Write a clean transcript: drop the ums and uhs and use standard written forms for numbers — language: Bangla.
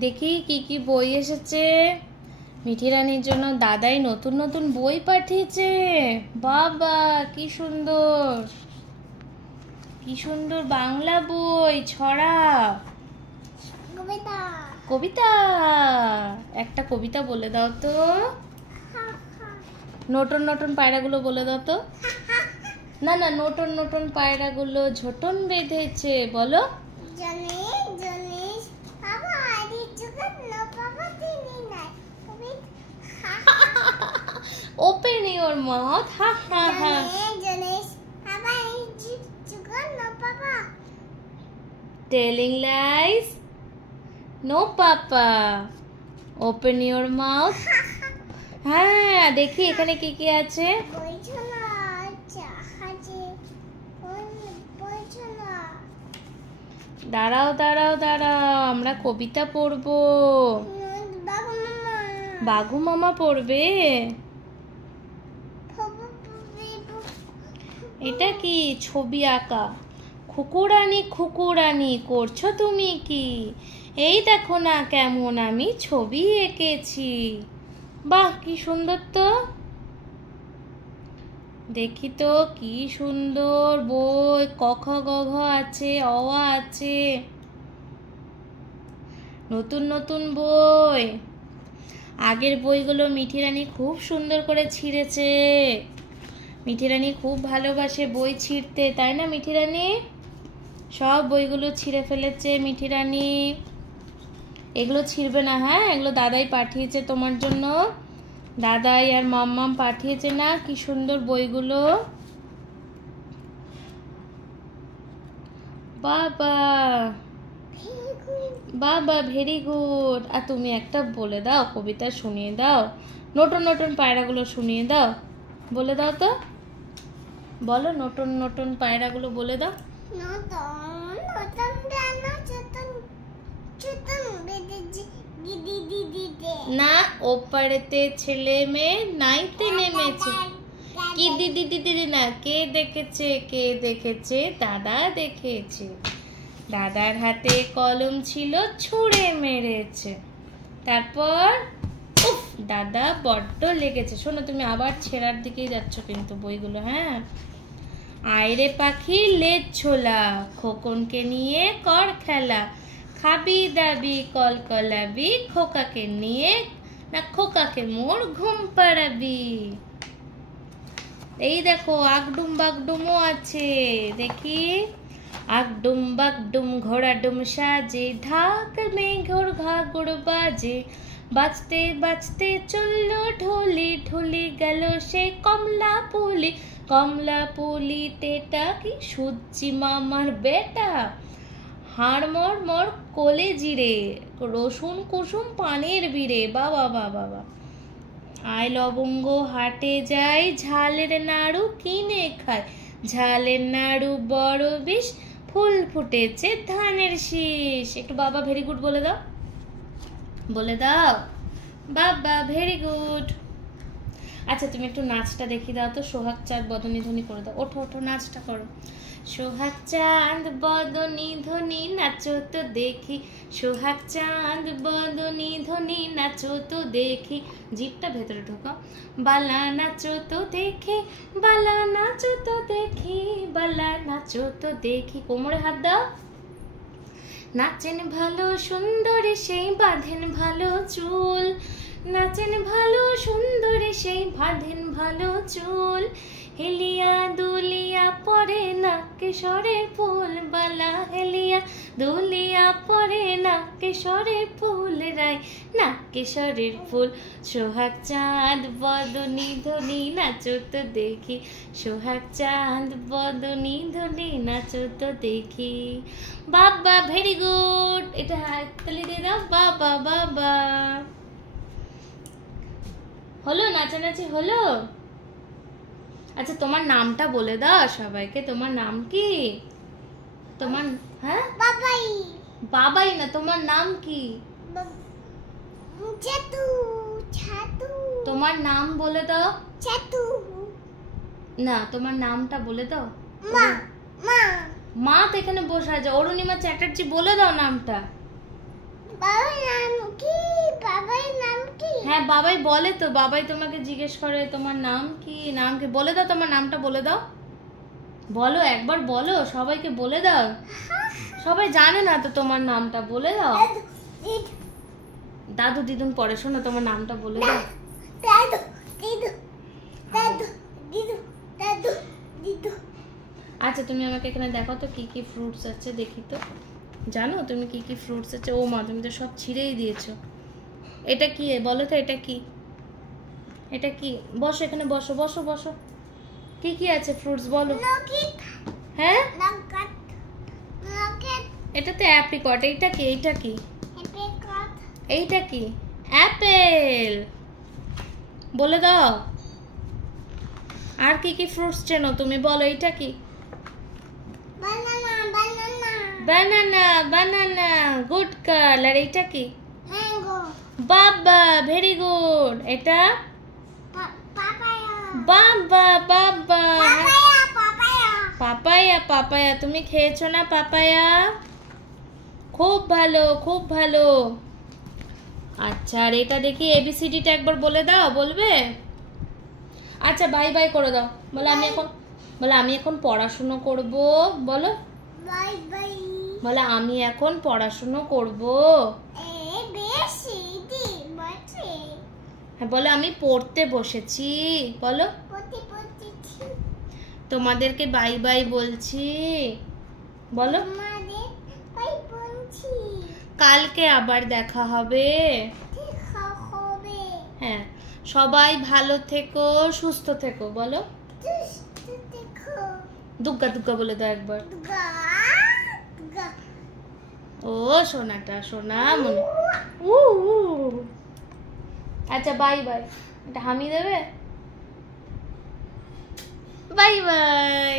দেখি কি কি বই এসেছে। মিঠি রানীর জন্য দাদাই নতুন নতুন বই পাঠিয়েছে। বাবা কি সুন্দর, কি সুন্দর বাংলা বই, ছড়া, কবিতা। কবিতা। একটা কবিতা বলে দাও তো। নটন নটন পায়রাগুলো বলে দাও তো। না না, নটন নটন পায়রাগুলো ঝোটন বেঁধেছে, বলো। Open your mouth. Ha ha ha. Telling lies. No papa. Open your mouth. হ্যাঁ, দেখি এখানে কি কি আছে। দাঁড়াও দাঁড়াও দাঁড়াও, আমরা কবিতা পড়বো। বাঘু মামা পড়বে। এটা কি? ছবি আঁকা। খুকুরানি খুকুরানি করছো তুমি কি? এই দেখো না কেমন আমি ছবি এঁকেছি। বাহ কি সুন্দর তো। দেখি তো কি সুন্দর বই, ক খ গ ঘ আছে, অ আ আছে, নতুন নতুন বই। আগের বইগুলো মিঠি রানী খুব সুন্দর করে ছিঁড়েছে। মিঠি রানী খুব ভালোবাসে বই ছিঁড়তে, তাই না মিঠি রানী? সব বইগুলো ছিঁড়ে ফেলেছে মিঠি রানী। এগুলো ছিঁড়বে না, হ্যাঁ? এগুলো দাদাই পাঠিয়েছে তোমার জন্য। দাদাই আর মাম্মাম পাঠিয়েছে না কি সুন্দর বইগুলো। বাবা বাবা ভেরি গুড। আর তুমি একটা বলে দাও, কবিতা শুনিয়ে দাও। নতুন নতুন পায়রাগুলো শুনিয়ে দাও, বলে দাও তো। বলো, নতুন নতুন পায়রাগুলো বলে দাও। না, ওপারেতে ছেলে মেয়ে নাইতে নেমেছে। কি দিদি দিদি না, কে দেখেছে, কে দেখেছে? দাদা দেখেছে। দাদার হাতে কলম ছিল, ছুঁড়ে মেরেছে। তারপর উফ, দাদা বড্ড লেগেছে। শোনো, তুমি আবার ছেঁড়ার দিকেই যাচ্ছ কিন্তু বইগুলো। হ্যাঁ, আয়রে পাখি লেজ ছোলা, খোকনকে নিয়ে কর খেলা, খাবি দাবি কলকলাবি, খোকাকে নিয়ে না খোকাকে মোর ঘুম পাড়াবি। এই দেখো আগডুম বাগডুমও আছে, দেখি। আগডুম বাগডুম ঘোড়া ডুম সাজে, ঢাক মেঘর ঘাগড় বাজে, বাজতে বাজতে চললো ঢোলি, ঢোলি গেল সে কমলা পুলি, কমলা পুলি টেটা কি সুজ্জি মামার বেটা, হাড় মর মর কোলে জিরে, রসুন কুসুম পানের বিরে। বাবা বাবা বাবা। আয় লবঙ্গ হাটে যাই, ঝালের নাড়ু কিনে খায়, ঝালের নাড়ু বড় বিষ, ফুল ফুটেছে ধানের শীষ। একটু বাবা ভেরি গুড বলে দাও, বলে দাও। বাবা ভেরি গুড। আচ্ছা, তুমি একটু নাচটা দেখিয়ে দাও তো। সোহাগ চাঁদ বদনী ধ্বনি করে দাও। ওঠো ওঠো, নাচটা করো। সোহাগ চাঁদ বদনী ধ্বনি নাচো তো দেখি, সোহাগ চাঁদ বদনী ধ্বনি নাচো তো দেখি। জিভটা ভেতরে ঢোকাও। বালা নাচো তো দেখি, বালা নাচো তো দেখি, বালা নাচো তো দেখি। কোমরে হাত দাও। নাচেন ভালো সুন্দরী সেই বাঁধেন ভালো চুল, নাচেন ভালো সুন্দরী সেই বাঁধেন ভালো চুল, হেলিয়া দুলিয়া পরে নাকে সরের ফুল বালা, হেলিয়া দুলিয়া পরে নাকে সরের ফুল রায়, নাকে সরের ফুল। সোহাগ চাঁদ বদনী ধ্বনি নাচো তো দেখি, সোহাগ চাঁদ বদনী ধ্বনি নাচো তো দেখি। বাবা ভেরি গুড। এটা হাততালি দিয়ে দাও। বাবা বাবা। হলো, নাচানাচি হলো। আচ্ছা, তোমার নামটা বলে দাও সবাইকে। তোমার নাম কি? তোমার হ্যাঁ বাবাই। বাবাই না, তোমার নাম কি? চেতু। ছাতু। তোমার নাম বলে দাও। চেতু। না, তোমার নামটা বলে দাও। মা। মা। মা তো এখানে বসে আছে। অরুণিমা চ্যাটার্জি বলে দাও নামটা। বাবার নাম হ্যাঁ বাবাই বলে তো, বাবাই তোমাকে জিজ্ঞেস করে তোমার নাম কি, নাম কি বলে দাও, তোমার নামটা বলে দাও, বলো একবার বলো, সবাইকে বলে দাও, সবাই জানে না তো তোমার নামটা, বলে দাও। দাদু দিদুন পরে, শোনো তোমার নামটা বলে দাও। দাদু দিদু দাদু দিদু দাদু দিদু। আচ্ছা তুমি আমাকে এখানে দেখো তো কি কি ফ্রুটস আছে, দেখি তো, জানো তুমি কি কি ফ্রুটস আছে? ও মা, তুমি তো সব ছিঁড়েই দিয়েছো। এটা কি বলো তো, এটা কি, এটা কি? বসো এখানে, বসো বসো বসো। কি কি আছে ফ্রুটস বলো? লকেট হ্যাঁ লকেট লকেট এটা তো অ্যাপ্রিকট। এইটা কি, এইটা কি, অ্যাপ্রিকট এইটা কি? অ্যাপেল। বলে দাও। আর কি কি ফ্রুটস চেনো তুমি, বলো। এইটা কি? বানানা বানানা বানানা বানানা, গুড গার্ল। আর এইটা কি? ম্যাঙ্গো বাবা, ভেরি গুড। এটা পাপায়া বাবা বাবা। পাপায়া পাপায়া পাপায়া পাপায়া, তুমি খেয়েছো না পাপায়া? খুব ভালো খুব ভালো। আচ্ছা আর এটা দেখি এবিসিডিটা একবার বলে দাও, বলবে? আচ্ছা বাই বাই করে দাও, বলে আমি এখন, বলে আমি এখন পড়াশুনো করব, বলো। বাই বাই বলে আমি এখন পড়াশুনো করব। এ বেশি দি বাচ্চে হ্যাঁ বলো আমি পড়তে বসেছি, বলো। পতি পতি তোমাদেরকে বাই বাই বলছি, বলো। আমাদের বাই বলছি কালকে আবার দেখা হবে। দেখা হবে হ্যাঁ সবাই ভালো থেকো, সুস্থ থেকো, বলো। দেখো দুগ্গা দুগ্গা বলে দাও একবার। গা গা ও সোনাটা, সোনা মনে। উ উ। আচ্ছা বাই বাই, এটা হামি দেবে। Bye bye.